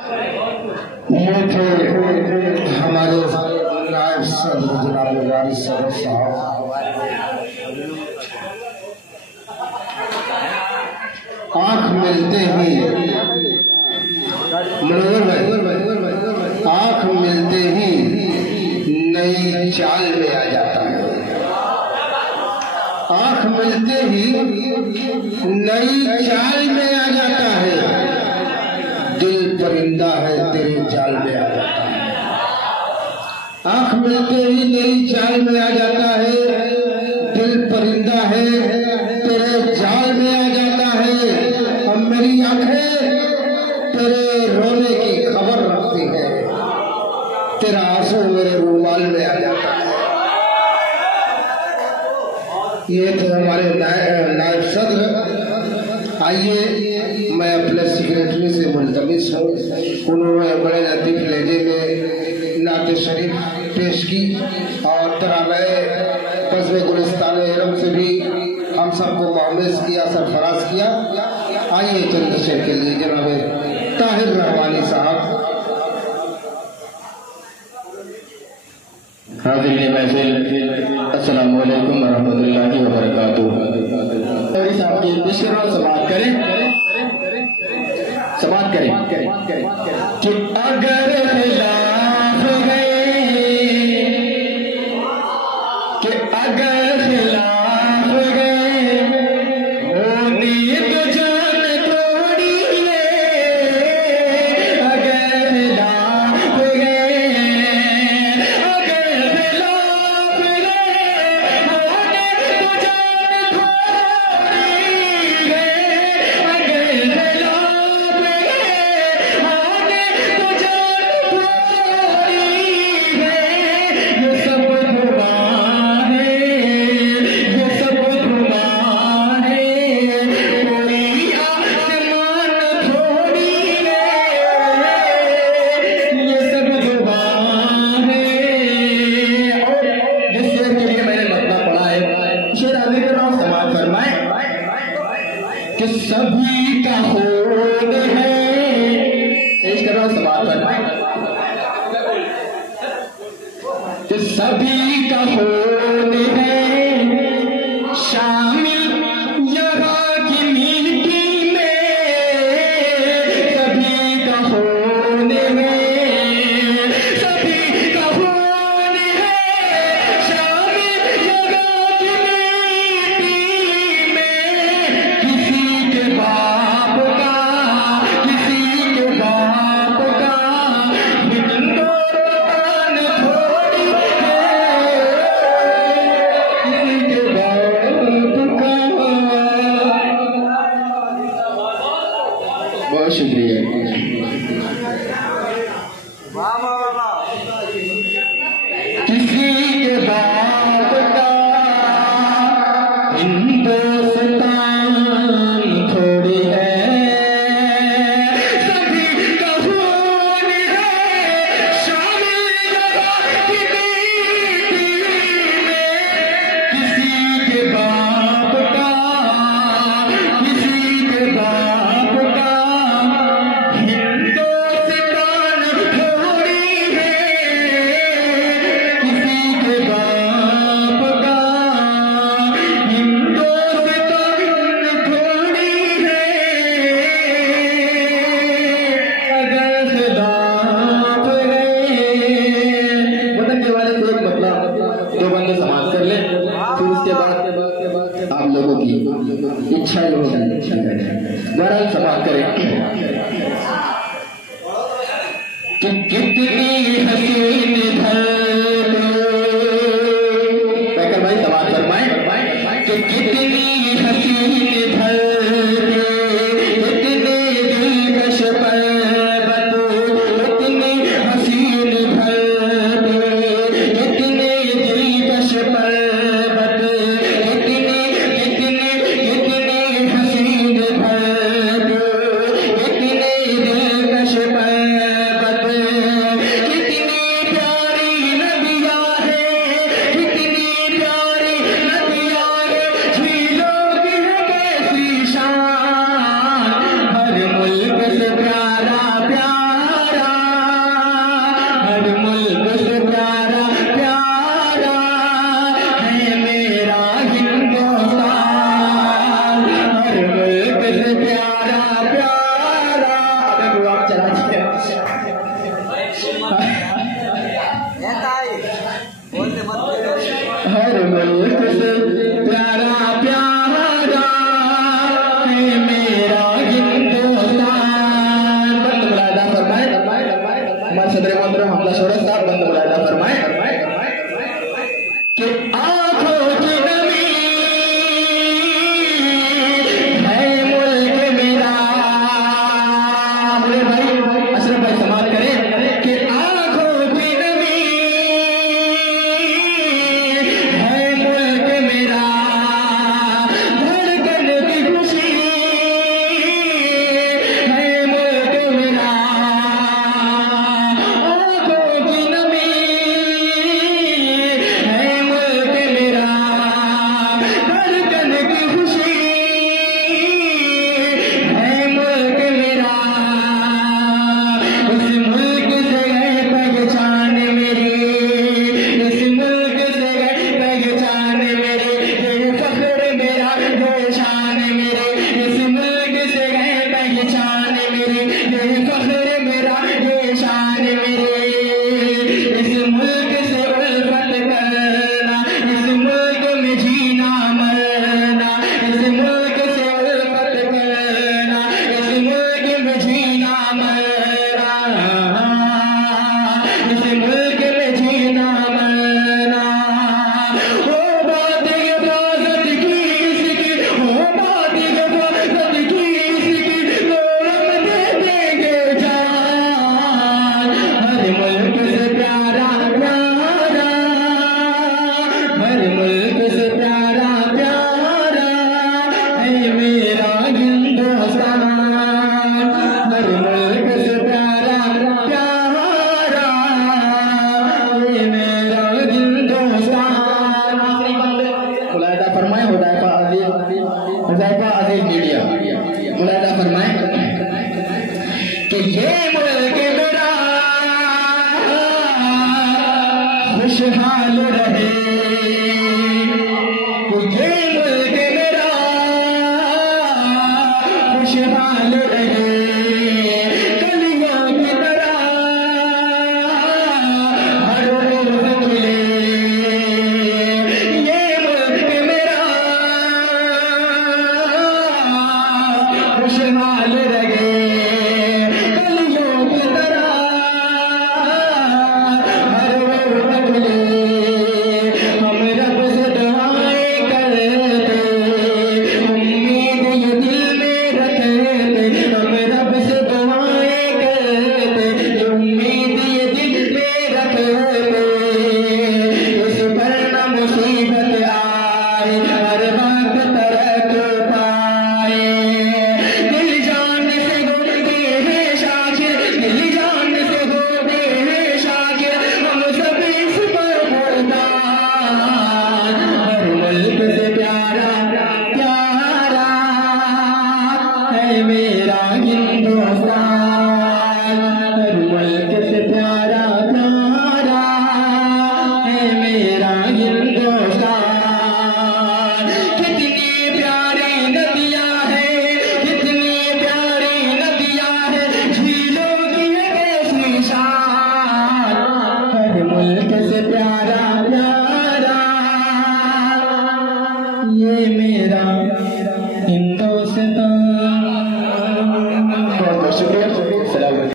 ये थे हमारे नायब सदर जनाब वारिस सदर साहब। आंख मिलते ही आंख मिलते ही नई चाल में आ जाता है। आंख मिलते ही नई चाल में आ जाता है। दिल परिंदा है तेरे जाल में आ जाता है। आंख मिलते ही नई चाल में आ जाता है। दिल परिंदा है तेरे जाल में आ जाता है। अब मेरी आंखें तेरे रोने की खबर रखती है। तेरा आंसू मेरे रुमाल में आ जाता है। ये थे हमारे नायब सदर। आइए मैं अपने सेक्रेटरी से मुल्तमिस हूँ, उन्होंने बड़े लतीफ लहजे में नात शरीफ पेश की और तरानए बज़्म गुलिस्तान इरम से भी हम सबको मोहम्मद किया, सरफराज किया। आइए चंद शेर के लिए जनाब ताहिर रहमानी साहब। हाज़िरीन महफ़िल, अस्सलामु अलैकुम वरहमतुल्लाहि वबरकातुहू। साहब की बिशर समात करें कि अगर खिलाफ गए, कि अगर खिलाफ गए होनी तो जान थोड़ी है। अगर खिलाफ गए, अगर खिलाफ गए होनी तो जान थोड़ी है। अगर खिलाफ गए होनी तो जान थोड़ी है। ये सब धुआं है, ये सब धुआं है, कोई आसमान थोड़ी है। ये सब धुआं है। और जिस शेर के लिए मैंने मतलब पढ़ा है, शेर आगे कर रहा हूँ, समाज फरमाए कि सभी का खून है। पेश कर रहा हूँ, समाज फरमाए कि सभी का खून है शामिल यहाँ की मिट्टी में। सभी का खून है, सभी का खून है शामिल यहाँ की मिट्टी में। किसी के बाप का, किसी के बाप का हिंदुस्तान थोड़ी है। किसी के बाप का। बहुत शुक्रिया। किसी के बाप का हिंदुस्तान थोड़ी है। सभी का खून है शामिल यहाँ की मिट्टी में। किसी के बाप का, किसी के बाप का हिंदुस्तान थोड़ी है। किसी के बाप का हिंदुस्तान थोड़ी है। अगर खिलाफ है, वतन के वाले से एक मतलब दो बंदे समाप्त कर ले, फिर उसके बाद आप लोगों की इच्छा जो होगी बहरहाल समाप्त करें कि कितनी हसीन धरती। बैकर भाई समाप्त फरमाए कि कितनी हसीन धरती, कितने दिलकश पर्वत, कितनी हसीन धरती, कितने दिलकश पर्वत, कितनी कितनी कितनी हसीन धरती, कितने दिलकश पर्वत, कितनी प्यारी नदियाँ हैं, कितनी प्यारी नदियाँ हैं, झीलों चला दिया। हर मुल्क से प्यारा प्यारा है मेरा हिंदुस्तान। बंद मुलादा फरमाए हमारे सदर मोहतरम हमजा शौरत साहब, बंद मुलादा फरमाए कि आंखों की नमी है मुल्क मेरा। बोले भाई अशरफ भाई समाप्त करें कि आंखों की नमी है मुल्क मेरा, धड़कन की खुशी है मुल्क मेरा। आंखों की नमी है मुल्क मेरा, धड़कन की खुशी है मुल्क मेरा। इस मुल्क से है पहचान मेरी, इस मुल्क से है पहचान मेरी, ये फख्र मेरा ये शान मेरी। इस मुल्क से है पहचान मेरी, ये फख्र मेरा ये शान मेरी। इस मुल्क से उल्फत करना, इस मुल्क में जीना मरना, इस मुल्क से उल्फत करना, इस मुल्क में जीना मरना, इस मुल्क में जीना मरना। हो बात हिफाजत की इसकी, हो बात हिफाजत की इसकी, तो हम दे देंगे जान। हर मुल्क से प्यारा प्यारा, हर मुल्क से प्यारा प्यारा है मेरा हिंदुस्तान। हर मुल्क से प्यारा प्यारा है मेरा हिंदुस्तान। आखिरी बंद मुलाहिदा फरमाए हुज़ैफा अज़ीज़ मीडिया, मुलाहिदा फरमाए कि ये मुल्क मेरा खुशहाल रहे, ये मुल्क मेरा खुशहाल रहे, कलियों की तरह हर रोज खिले। ये मुल्क मेरा खुशहाल रहे, कलियों की तरह हर रोज खिले। हम रब से दुआएं करते, उम्मीद ये दिल में रखते। हम रब से दुआएं करते, उम्मीद ये दिल में रखते। इस पर न मुसीबत आए, हर वक्त तरक पाए। दिल जान से होते हैं शाकिर, दिल जान से होते हैं शाकिर, हम सब इस पर कुर्बान। हर मुल्क से प्यारा प्यारा है मेरा हिंदुस्तान। हर मुल्क से प्यारा प्यारा है मेरा हिंदुस्तान। कितनी प्यारी नदियां हैं, कितनी प्यारी नदियां हैं, झीलों की है कैसी शान। हर मुल्क से प्यारा प्यारा ये मेरा हिंदुस्तान।